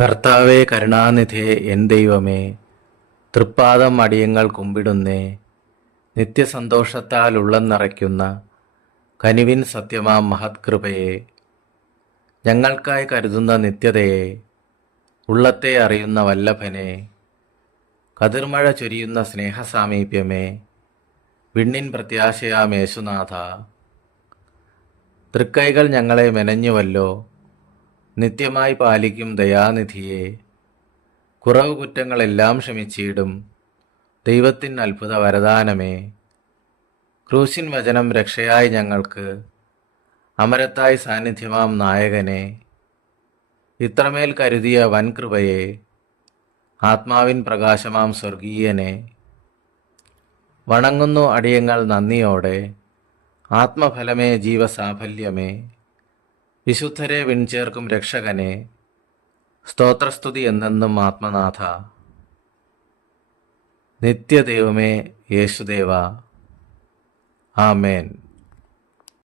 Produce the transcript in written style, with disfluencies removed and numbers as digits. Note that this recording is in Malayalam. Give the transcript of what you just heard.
കർത്താവേ, കരുണാനിധേ, എൻ ദൈവമേ, തൃപ്പാദം അടിയങ്ങൾ കുമ്പിടുന്നേ. നിത്യസന്തോഷത്താൽ ഉള്ളം നിറയ്ക്കുന്ന കനിവിൻ സത്യമാം മഹത്കൃപയെ, ഞങ്ങൾക്കായി കരുതുന്ന നിത്യതയെ, ഉള്ളത്തെ അറിയുന്ന വല്ലഭനെ, കതിർമഴ ചൊരിയുന്ന സ്നേഹസാമീപ്യമേ, വിണ്ണിൻ പ്രത്യാശയാം യേശുനാഥ, തൃക്കൈകൾ ഞങ്ങളെ മെനഞ്ഞുവല്ലോ. നിത്യമായി പാലിക്കും ദയാനിധിയെ, കുറവ് കുറ്റങ്ങളെല്ലാം ക്ഷമിച്ചിടും ദൈവത്തിൻ അത്ഭുത വരദാനമേ, ക്രൂശിൻ വചനം രക്ഷയായി ഞങ്ങൾക്ക്, അമരത്തായി സാന്നിധ്യമാം നായകനെ, ഇത്രമേൽ കരുതിയ വൻകൃപയെ, ആത്മാവിൻ പ്രകാശമാം സ്വർഗീയനെ, വണങ്ങുന്നു അടിയങ്ങൾ നന്ദിയോടെ. ആത്മഫലമേ, ജീവസാഫല്യമേ, വിശുദ്ധരെ വിൺചേർക്കും രക്ഷകനെ, സ്തോത്രസ്തുതി എന്നെന്നും ആത്മനാഥ. നിത്യദൈവമേ, യേശുദേവ. ആമേൻ.